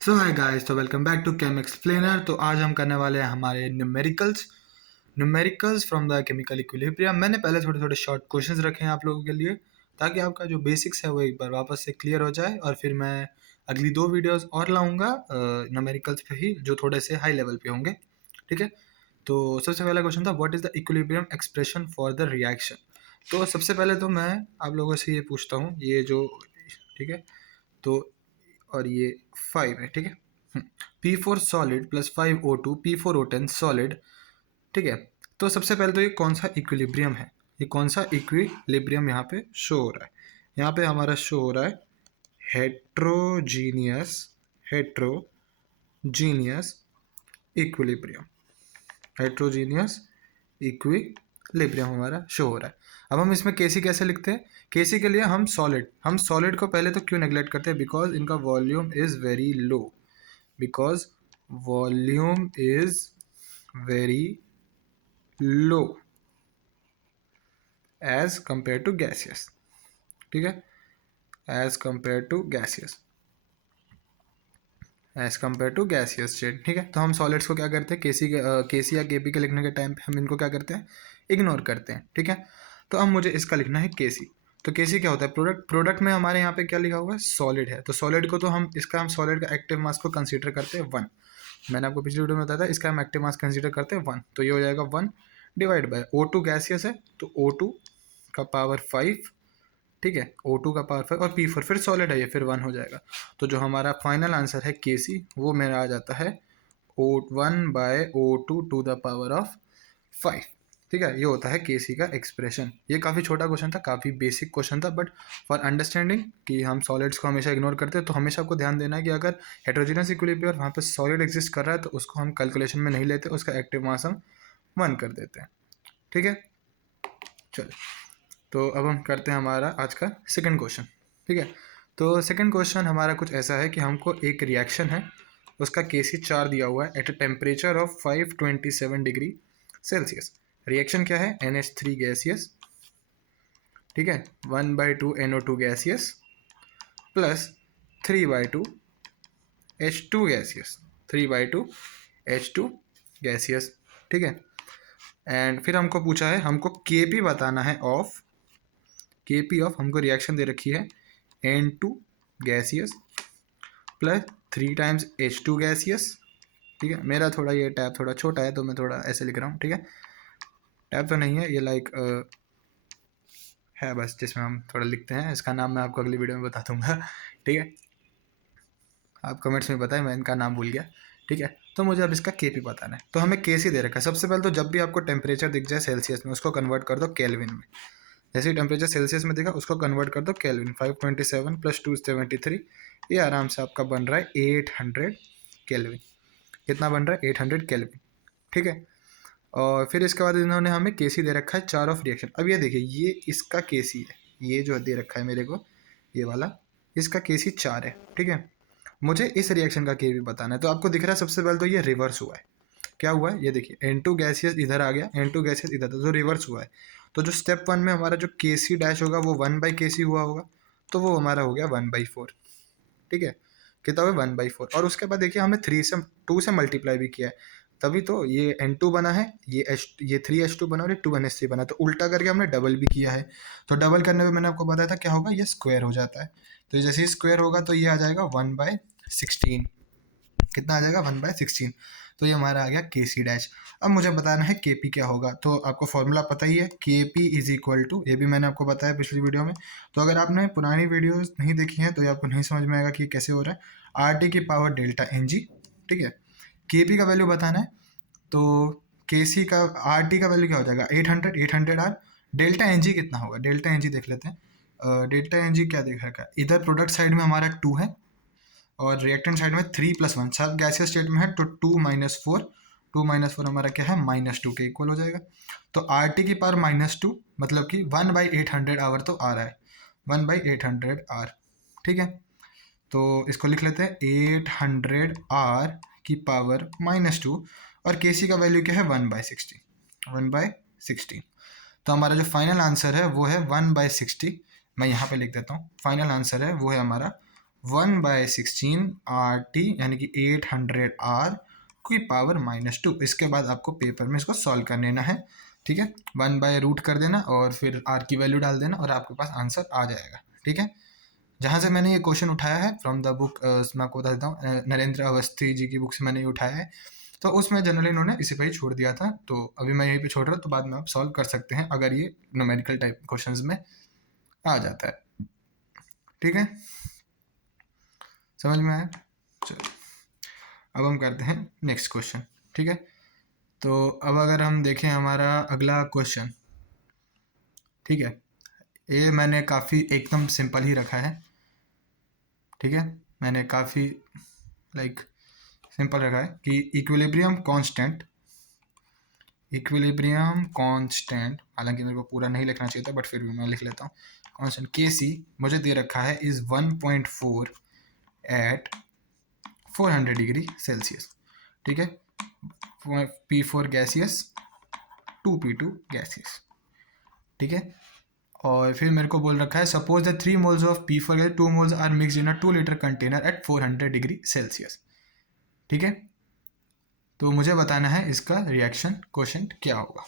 सो hi guys, तो welcome back to Chem Explainer. तो आज हम करने वाले हैं हमारे numericals from the chemical equilibrium. मैंने पहले थोड़े थोड़े शॉर्ट क्वेश्चंस रखे हैं आप लोगों के लिए, ताकि आपका जो बेसिक्स है वो एक बार वापस से क्लियर हो जाए। और फिर मैं अगली 2 वीडियोस और लाऊंगा न्यूमेरिकल्स पे ही, जो थोड़े से हाई लेवल पे होंगे। ठीक है। तो सबसे पहला क्वेश्चन था, what is the equilibrium expression for the reaction. तो सबसे पहले तो मैं आप लोगों से ये पूछता हूँ, ये जो, ठीक है, तो और ये 5 है, ठीक है। P4 solid plus 5O2 P4O10 solid, ठीक है। तो सबसे पहले तो ये कौन सा इक्विलिब्रियम है, ये कौन सा इक्विलिब्रियम यहाँ पे शो हो रहा है। यहाँ पे हमारा शो हो रहा है heterogeneous heterogeneous equilibrium. Heterogeneous equilibrium हमारा शो हो रहा है। अब हम इसमें केसी कैसे लिखते हैं। केसी के लिए हम सॉलिड को पहले तो क्यों नेग्लेक्ट करते हैं, बिकॉज इनका volume is very low, because volume is very low as compared to gaseous। ठीक है, as compared to gaseous state. ठीक है, तो हम सॉलिड्स को क्या करते हैं, केसी या केपी के लिखने के टाइम पे हम इनको क्या करते हैं, इग्नोर करते हैं। ठीक है, तो अब मुझे इसका लिखना है केसी। तो केसी क्या होता है, प्रोडक्ट में हमारे यहाँ पे क्या लिखा हुआ है, सॉलिड है। तो सॉलिड को तो हम सॉलिड का एक्टिव मास को कंसीडर करते हैं 1। मैंने आपको पिछली वीडियो में बताया था, इसका हम एक्टिव मास कंसीडर करते हैं 1। तो ये हो जाएगा 1 डिवाइड बाय O2 गैसियस है, तो O2 का पावर 5, ठीक है, O2 का पावर 5, और P4 फिर सॉलिड है, ये फिर 1 हो जाएगा। तो जो हमारा फाइनल आंसर है केसी, वो मेरा आ जाता है O1/O2 to the power of 5। ठीक है, ये होता है केसी का एक्सप्रेशन। ये काफ़ी छोटा क्वेश्चन था, काफ़ी बेसिक क्वेश्चन था, बट फॉर अंडरस्टैंडिंग कि हम सॉलिड्स को हमेशा इग्नोर करते हैं, तो हमेशा आपको ध्यान देना है कि अगर हेट्रोजीनियस इक्विलिब्रियम वहाँ पे सॉलिड एग्जिस्ट कर रहा है, तो उसको हम कैलकुलेशन में नहीं लेते, उसका एक्टिव मास हम 1 कर देते हैं। ठीक है, चलो, तो अब हम करते हैं हमारा आज का सेकंड क्वेश्चन। ठीक है, तो सेकंड क्वेश्चन हमारा कुछ ऐसा है कि हमको एक रिएक्शन है, उसका केसी 4 दिया हुआ है at a temperature of 527 degree Celsius. Reaction क्या है, NH3 गैसियस, ठीक है, 1/2 NO2 gaseous plus 3/2 H2 gaseous, 3/2 H2 gaseous. ठीक है, एंड फिर हमको पूछा है, हमको केपी बताना है ऑफ, केपी ऑफ हमको रिएक्शन दे रखी है N2 gaseous plus 3 times H2 gaseous. ठीक है, मेरा थोड़ा ये टैब थोड़ा छोटा है, तो मैं थोड़ा ऐसे लिख रहा हूँ। ठीक है, टैब तो नहीं है ये, लाइक है बस, जिसमें हम थोड़ा लिखते हैं। इसका नाम मैं आपको अगली वीडियो में बता दूंगा। ठीक है, आप कमेंट्स में बताएं, मैं इनका नाम भूल गया। ठीक है, तो मुझे अब इसका केपी बताना है। तो हमें केसी दे रखा है। सबसे पहले तो जब भी आपको टेम्परेचर दिख जाए सेल्सियस में, उसको कन्वर्ट कर दो केल्विन में। जैसे ही टेम्परेचर सेल्सियस में दिखा, उसको कन्वर्ट कर दो केल्विन। 527 प्लस 273, ये आराम से आपका बन रहा है 800 केल्विन। कितना बन रहा है, 800 केल्विन। ठीक है, और फिर इसके बाद इन्होंने हमें केसी दे रखा है 4 ऑफ रिएक्शन। अब ये देखिए, ये इसका केसी है, ये जो दे रखा है मेरे को, ये वाला, इसका केसी 4 है। ठीक है, मुझे इस रिएक्शन का केवी बताना है। तो आपको दिख रहा है सबसे पहले तो ये रिवर्स हुआ है। क्या हुआ है, ये देखिए, N2 गैसियस इधर आ गया, N2 गैसियस इधर था, तो रिवर्स हुआ है। तो जो स्टेप 1 में हमारा जो केसी डैश होगा वो 1/KC हुआ होगा, तो वो हमारा हो गया 1/4। ठीक है, कितना हुआ 1/4। और उसके बाद देखिए, हमने 2 से मल्टीप्लाई भी किया है, तभी तो ये N2 बना है, ये 3H2 बना और ये 2NH3 बना। तो उल्टा करके हमने डबल भी किया है। तो डबल करने में मैंने आपको बताया था क्या होगा, ये स्क्वायर हो जाता है। तो जैसे ही स्क्वायर होगा तो ये आ जाएगा 1/16। कितना आ जाएगा, 1/16। तो ये हमारा आ गया केसी डैश। अब मुझे बताना है केपी क्या होगा। तो आपको फॉर्मूला पता ही है, केपी इज इक्वल टू, ये भी मैंने आपको बताया पिछली वीडियो में। तो अगर आपने पुरानी वीडियोस नहीं देखी हैं तो ये आपको नहीं समझ में आएगा कि कैसे हो रहा है। RT की पावर डेल्टा NG। ठीक है, केपी का वैल्यू बताना है, तो केसी का, RT का वैल्यू क्या हो जाएगा, 800R। डेल्टा NG कितना होगा, डेल्टा NG देख लेते हैं। डेल्टा NG क्या देख रखा है, इधर प्रोडक्ट साइड में हमारा 2 है और रिएक्टेंट साइड में 3+1, सब गैसियस स्टेट में है, तो 2 - 4 हमारा क्या है, -2 के इक्वल हो जाएगा। तो RT की पावर -2 मतलब कि 1/800 आवर तो आ रहा है, 1/800R। ठीक है, तो इसको लिख लेते हैं 800R की पावर -2, और केसी का वैल्यू क्या है, 1/16। तो हमारा जो फाइनल आंसर है वो है 1/60। मैं यहाँ पे लिख देता हूँ, फाइनल आंसर है वो है हमारा 1/16 RT यानी कि 800 R की पावर -2। इसके बाद आपको पेपर में इसको सॉल्व कर लेना है, ठीक है। 1/रूट कर देना और फिर R की वैल्यू डाल देना और आपके पास आंसर आ जाएगा, ठीक है। जहाँ से मैंने ये क्वेश्चन उठाया है फ्रॉम द बुक, मैं आपको बता देता हूँ, नरेंद्र अवस्थी जी की बुक से मैंने ये उठाया है। तो उसमें जनरली इन्होंने इसी पे ही छोड़ दिया था, तो अभी मैं यहीं पे छोड़ रहा हूँ, तो बाद में आप सॉल्व कर सकते हैं अगर ये न्यूमेरिकल टाइप क्वेश्चंस में आ जाता है, ठीक है। समझ में आया? चलो अब हम करते हैं नेक्स्ट क्वेश्चन, ठीक है। तो अब अगर हम देखें हमारा अगला क्वेश्चन, ठीक है, ये मैंने काफ़ी एकदम सिंपल ही रखा है, ठीक है। मैंने काफ़ी लाइक सिंपल रखा है कि इक्विलिब्रियम कांस्टेंट, हालांकि मेरे को पूरा नहीं लिखना चाहिए था बट फिर भी मैं लिख लेता हूँ। कांस्टेंट के सी मुझे दे रखा है इज़ 1.4 एट 400 डिग्री सेल्सियस, ठीक है। P4 गैसियस, 2P2 गैसियस, ठीक है। और फिर मेरे को बोल रखा है suppose the 3 moles of P4 2 moles are mixed in a 2 litre container at 400 degree Celsius, ठीक है। तो मुझे बताना है इसका रिएक्शन कोशेंट क्या होगा,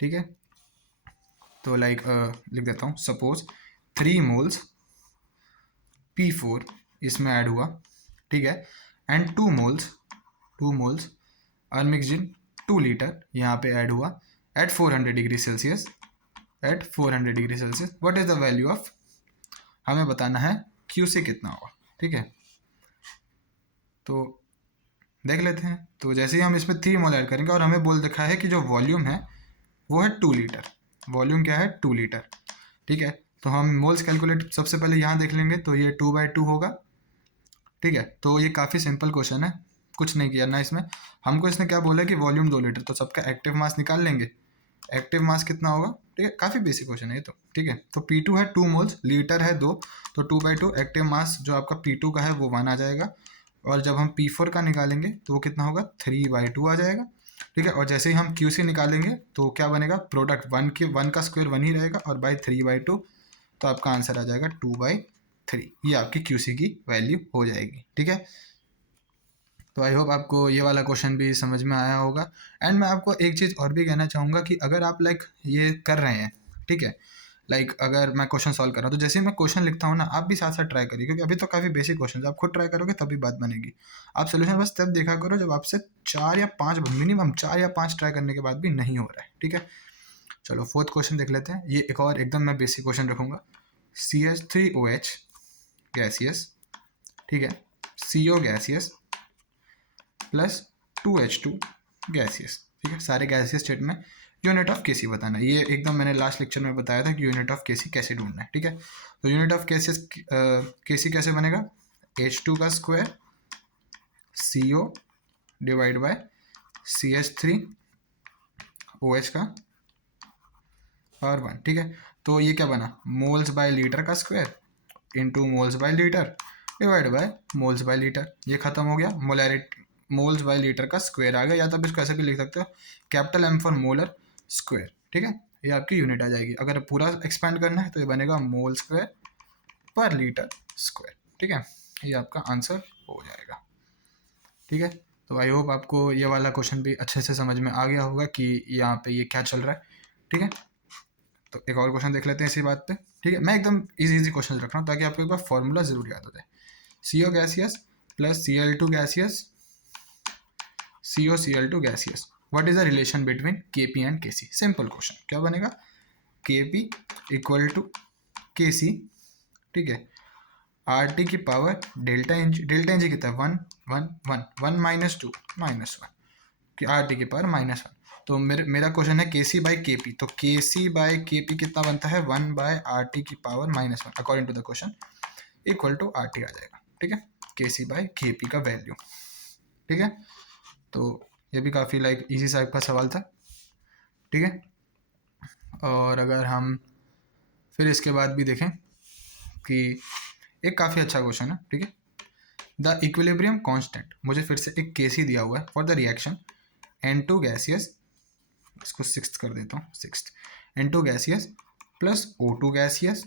ठीक है। तो लाइक लिख देता हूँ, सपोज 3 मोल्स P4 इसमें ऐड हुआ, ठीक है, and 2 moles are mixed in 2 litre यहाँ पे ऐड हुआ at 400 degree Celsius, what is the value of, हमें बताना है क्यू से कितना होगा, ठीक है। तो देख लेते हैं। तो जैसे ही हम इसमें 3 मोल ऐड करेंगे और हमें बोल रखा है कि जो वॉल्यूम है वो है 2 लीटर, वॉल्यूम क्या है 2 लीटर, ठीक है। तो हम मोल्स कैलकुलेट सबसे पहले यहाँ देख लेंगे, तो ये 2/2 होगा, ठीक है। तो ये काफ़ी सिंपल क्वेश्चन है, कुछ नहीं किया ना इसमें। हमको इसने क्या बोला कि वॉल्यूम 2 लीटर, तो सबका एक्टिव मास निकाल लेंगे, एक्टिव मास कितना होगा, ठीक है। काफ़ी बेसिक क्वेश्चन है ये तो, ठीक है। तो P2 है 2 मोल्स, लीटर है 2, तो 2/2 एक्टिव मास जो आपका P2 का है वो 1 आ जाएगा, और जब हम P4 का निकालेंगे तो वो कितना होगा 3/2 आ जाएगा, ठीक है। और जैसे ही हम QC निकालेंगे तो क्या बनेगा, प्रोडक्ट 1 का स्क्वायर 1 ही रहेगा और बाई 3/2, तो आपका आंसर आ जाएगा 2/3। ये आपकी QC की वैल्यू हो जाएगी, ठीक है। तो आई होप आपको ये वाला क्वेश्चन भी समझ में आया होगा। एंड मैं आपको एक चीज़ और भी कहना चाहूँगा कि अगर आप लाइक ये कर रहे हैं, ठीक है, लाइक अगर मैं क्वेश्चन सॉल्व कर रहा हूँ तो जैसे ही मैं क्वेश्चन लिखता हूँ ना, आप भी साथ साथ ट्राई करिए, क्योंकि अभी तो काफ़ी बेसिक क्वेश्चन, आप खुद ट्राई करोगे तभी बात बनेगी। आप सोल्यूशन बस तब देखा करो जब आपसे 4 या 5 मिनिमम 4 या 5 ट्राई करने के बाद भी नहीं हो रहा है, ठीक है। चलो फोर्थ क्वेश्चन देख लेते हैं। ये एक और एकदम मैं बेसिक क्वेश्चन रखूँगा। CH3OH गैसियस, ठीक है, CO gaseous plus 2H2 gaseous, ठीक है, सारे गैसियस स्टेट में यूनिट ऑफ केसी बताना है। ये एकदम मैंने लास्ट लेक्चर में बताया था कि यूनिट ऑफ केसी कैसे ढूंढना है, ठीक है। तो यूनिट ऑफ केसी कैसे बनेगा, H2 का square CO divide by CH3OH का पावर 1, ठीक है। तो ये क्या बना, मोल्स बाय लीटर का square into moles bye litre divide by moles bye litre, ये खत्म हो गया, मोलैरिटी मोल्स बाय लीटर का स्क्वायर आ गया, या तो आप इसको ऐसे भी लिख सकते हो capital M for molar square, ठीक है। ये आपकी यूनिट आ जाएगी। अगर पूरा एक्सपेंड करना है तो ये बनेगा मोल स्क्वायर पर लीटर स्क्वायर, ठीक है। ये आपका आंसर हो जाएगा, ठीक है। तो आई होप आपको ये वाला क्वेश्चन भी अच्छे से समझ में आ गया होगा कि यहाँ पे ये क्या चल रहा है, ठीक है। तो एक और क्वेश्चन देख लेते हैं इसी बात पे, ठीक है। मैं एकदम इजी क्वेश्चन रख रहा हूँ ताकि आपको एक बार फॉर्मूला जरूर याद हो जाए। CO gaseous plus Cl2 gaseous, COCl2 gaseous, what is the relation between Kp and Kc। Simple question, क्या बनेगा, Kp इक्वल टू Kc, ठीक है, RT की पावर डेल्टा एन जी कितना है 1 -2 -1 कि RT की पावर -1। तो मेरा क्वेश्चन है Kc बाई Kp, तो Kc बाई Kp कितना बनता है 1/RT की power -1 according to the question, equal to RT आ जाएगा, ठीक है। Kc बाई Kp का वैल्यू, ठीक है। तो ये भी काफ़ी लाइक इजी टाइप का सवाल था, ठीक है। और अगर हम फिर इसके बाद भी देखें कि एक काफ़ी अच्छा क्वेश्चन है, ठीक है। द इक्विलिब्रियम कांस्टेंट, मुझे फिर से एक केसी दिया हुआ है for the reaction N2 gaseous, इसको 6th कर देता हूँ, 6th N2 gaseous plus O2 gaseous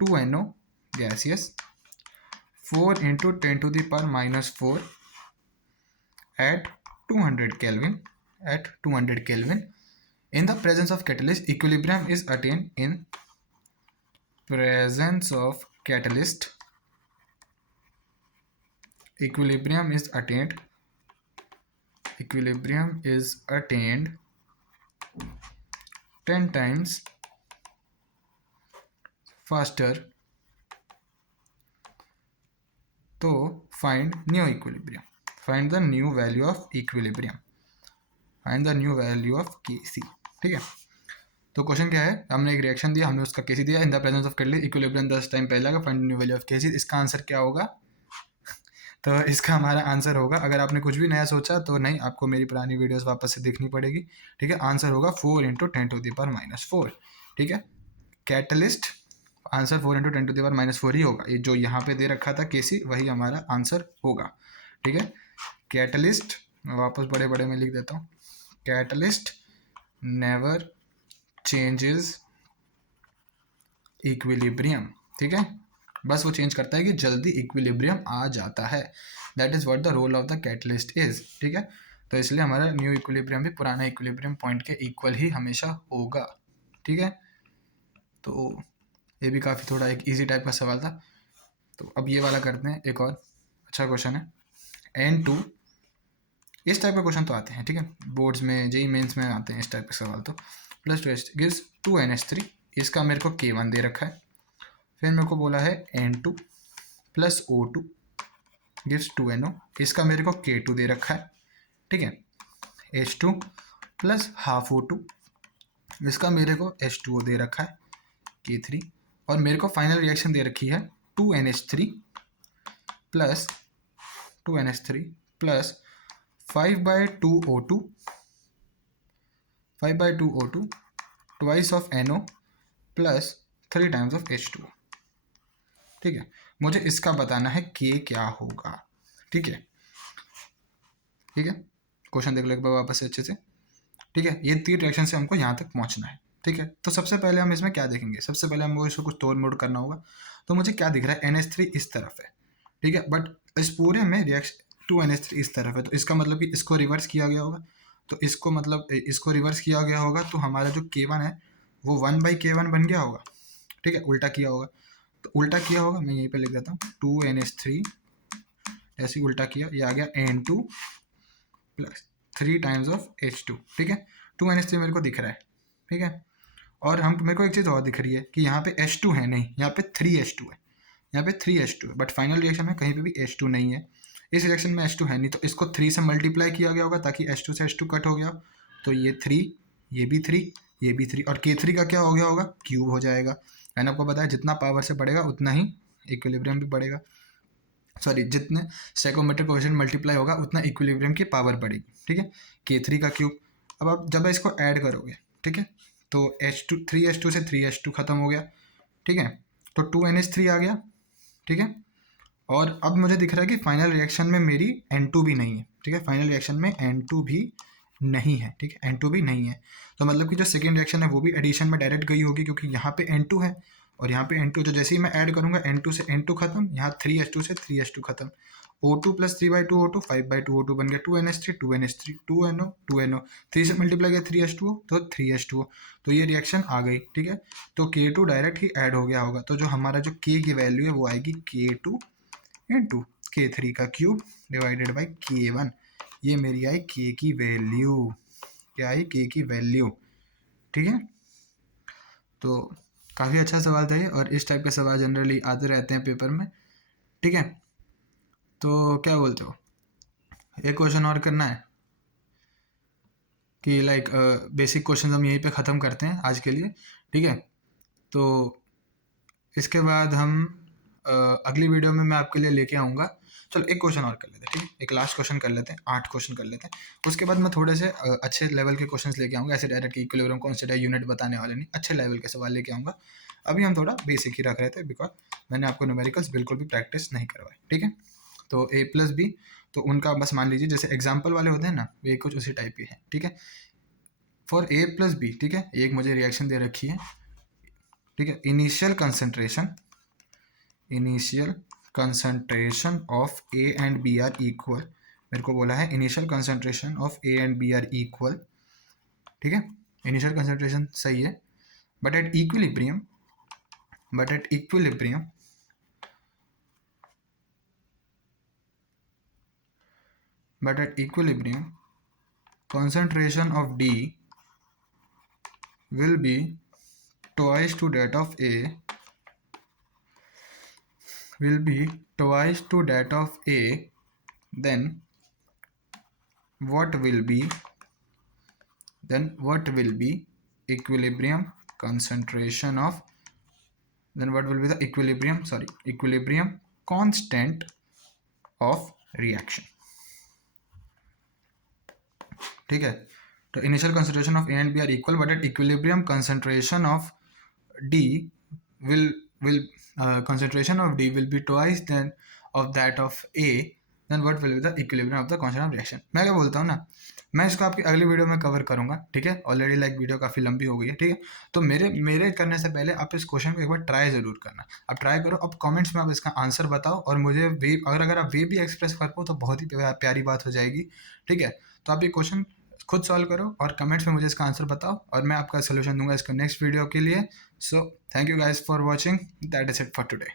2NO gaseous 4 into 10 to the power minus 4 at 200 Kelvin in the presence of catalyst. Equilibrium is attained in presence of catalyst. Equilibrium is attained 10 times faster. तो find new equilibrium, find the new value of equilibrium, find the new value of Kc. ठीक है, तो question क्या है, हमने एक reaction दिया, हमने उसका Kc दिया, in the presence of catalyst equilibrium 10 time पहले का, find new value of Kc. इसका आंसर क्या होगा? तो इसका हमारा आंसर होगा, अगर आपने कुछ भी नया सोचा तो नहीं, आपको मेरी पुरानी वीडियोस वापस से देखनी पड़ेगी. ठीक है, आंसर होगा 4 into 10 to the power minus 4. ठीक है, catalyst answer 4 into 10 to the power minus 4 ही होगा. ये जो यहाँ पे दे रखा था Kc, वही हमारा आंसर होगा. ठीक है, कैटलिस्ट वापस बड़े बड़े में लिख देता हूँ. Catalyst never changes equilibrium. ठीक है, बस वो चेंज करता है कि जल्दी इक्विलिब्रियम आ जाता है. That is what the role of the catalyst is. ठीक है, तो इसलिए हमारा न्यू इक्विलिब्रियम भी पुराना इक्विलिब्रियम पॉइंट के इक्वल ही हमेशा होगा. ठीक है, तो ये भी काफ़ी थोड़ा एक इजी टाइप का सवाल था. तो अब ये वाला करते हैं, एक और अच्छा क्वेश्चन है. N2, इस टाइप का क्वेश्चन तो आते हैं. ठीक है, बोर्ड्स में, जेई मेंस में आते हैं इस टाइप के सवाल. तो +2 गिव्स 2NH3, इसका मेरे को K1 दे रखा है. फिर मेरे को बोला है N2 plus O2 gives 2NO, इसका मेरे को K2 दे रखा है. ठीक है, H2 प्लस हाफ O2, इसका मेरे को H2O दे रखा है, K3. और मेरे को फाइनल रिएक्शन दे रखी है 2NH3 plus 5/2O2 twice of NO plus 3 times of H2O. ठीक है, मुझे इसका बताना है K क्या होगा. ठीक है, क्वेश्चन देख लो एक बार वापस से अच्छे से. ठीक है, ये 3 रिएक्शन से हमको यहाँ तक पहुँचना है. ठीक है, तो सबसे पहले हम इसमें क्या देखेंगे, सबसे पहले हमको इसको कुछ तोड़ मोड़ करना होगा. तो मुझे क्या दिख रहा है, NH3 इस तरफ है. ठीक है, बट इस पूरे में रिएक्शन 2NH3 इस तरफ है, तो इसका मतलब कि इसको रिवर्स किया गया होगा. तो इसको मतलब इसको रिवर्स किया गया होगा, तो हमारा जो K1 है वो 1/K1 बन गया होगा. ठीक है, उल्टा किया होगा. तो उल्टा किया होगा, मैं यहीं पे लिख देता हूँ 2NH3, ऐसे उल्टा किया, ये आ गया N2 plus 3 times of H2. ठीक है, 2NH3 मेरे को दिख रहा है. ठीक है, और हम मेरे को एक चीज़ और दिख रही है कि यहाँ पे H2 है नहीं, यहाँ पे 3H2 है, यहाँ पे 3H2 है. बट फाइनल रिएक्शन में कहीं पे भी H2 नहीं है. इस रिएक्शन में H2 है नहीं, तो इसको 3 से मल्टीप्लाई किया गया होगा ताकि H2 से H2 कट हो गया. तो ये 3, ये भी 3, ये भी 3, और K3 का क्या हो गया होगा, क्यूब हो जाएगा. मैंने आपको बताया जितना पावर से बढ़ेगा उतना ही इक्विलिब्रियम भी बढ़ेगा. सॉरी, जितने स्टैकोमेट्रिक कोएफिशिएंट मल्टीप्लाई होगा उतना इक्विलिब्रियम की पावर बढ़ेगी. ठीक है, K3 का क्यूब. अब आप जब इसको ऐड करोगे, ठीक है, तो H2 3H2 से 3H2 खत्म हो गया. ठीक है, तो 2NH3 आ गया. ठीक है, और अब मुझे दिख रहा है कि फाइनल रिएक्शन में मेरी N2 भी नहीं है. ठीक है, फाइनल रिएक्शन में N2 भी नहीं है. ठीक है, N2 भी नहीं है, तो मतलब कि जो सेकेंड रिएक्शन है वो भी एडिशन में डायरेक्ट गई होगी, क्योंकि यहाँ पे N2 है और यहाँ पे N2. जो जैसे ही मैं ऐड करूँगा N2 से N2 खत्म, यहाँ 3H2 से 3H2 खत्म. O2 प्लस 3/2O2 5/2O2 बन गया 2NH3 2NO 3 से मल्टीप्लाई किया 3H2O, तो 3H2O. तो ये रिएक्शन आ गई. ठीक है, तो K2 डायरेक्ट ही ऐड हो गया होगा. तो जो हमारा जो K की वैल्यू है वो आएगी K2 इंटू K3 का क्यूब डिवाइडेड बाई K1. ये मेरी आई K की वैल्यू. क्या आई, K की वैल्यू. ठीक है, तो काफ़ी अच्छा सवाल था ये, और इस टाइप के सवाल जनरली आते रहते हैं पेपर में. ठीक है, तो क्या बोलते हो, एक क्वेश्चन और करना है कि लाइक बेसिक क्वेश्चन हम यहीं पे ख़त्म करते हैं आज के लिए. ठीक है, तो इसके बाद हम अगली वीडियो में मैं आपके लिए लेके आऊँगा. चलो एक क्वेश्चन और कर लेते हैं. ठीक है, एक लास्ट क्वेश्चन कर लेते हैं, 8 क्वेश्चन कर लेते हैं. उसके बाद मैं थोड़े से अच्छे लेवल के क्वेश्चंस लेके आऊँगा. ऐसे डायरेक्ट इक्विलिब्रियम कांस्टेंट है यूनिट बताने वाले नहीं, अच्छे लेवल के सवाल लेके आऊँगा. अभी हम थोड़ा बेसिक ही रख रहे थे, बिकॉज मैंने आपको न्यूमेरिकल्स बिल्कुल भी प्रैक्टिस नहीं करवाए. ठीक है, तो A+B, तो उनका बस मान लीजिए जैसे एग्जाम्पल वाले होते हैं ना, वे कुछ उसी टाइप के हैं. ठीक है, फॉर A+B. ठीक है, एक मुझे रिएक्शन दे रखी है. ठीक है, initial concentration initial concentration of A and B are equal, मेरे को बोला है initial concentration of A and B are equal, ठीक है, इनिशियल कंसंट्रेशन सही है, but at equilibrium, but at equilibrium concentration of D will be twice to that of A, then what will be equilibrium concentration of, then what will be the equilibrium constant of reaction, ठीक है। तो initial concentration of A and B are equal, but at equilibrium concentration of D will concentration of D will be twice then of that of A, then what will be the equilibrium of the constant of reaction। मैं क्या बोलता हूँ ना, मैं इसको आपकी अगली video में कवर करूँगा, ठीक है। ऑलरेडी लाइक वीडियो काफ़ी लंबी हो गई है, ठीक है। तो मेरे करने से पहले आप इस क्वेश्चन को एक बार ट्राई ज़रूर करना, आप ट्राई करो, अब कमेंट्स में आप इसका आंसर बताओ, और मुझे वे अगर आप वे भी एक्सप्रेस कर पाओ तो बहुत ही प्यारी बात हो जाएगी, ठीक है। तो आप ये क्वेश्चन खुद सॉल्व करो और कमेंट्स में मुझे इसका आंसर बताओ, और मैं आपका सोल्यूशन दूंगा इसको नेक्स्ट वीडियो के लिए। So thank you guys for watching, that is it for today.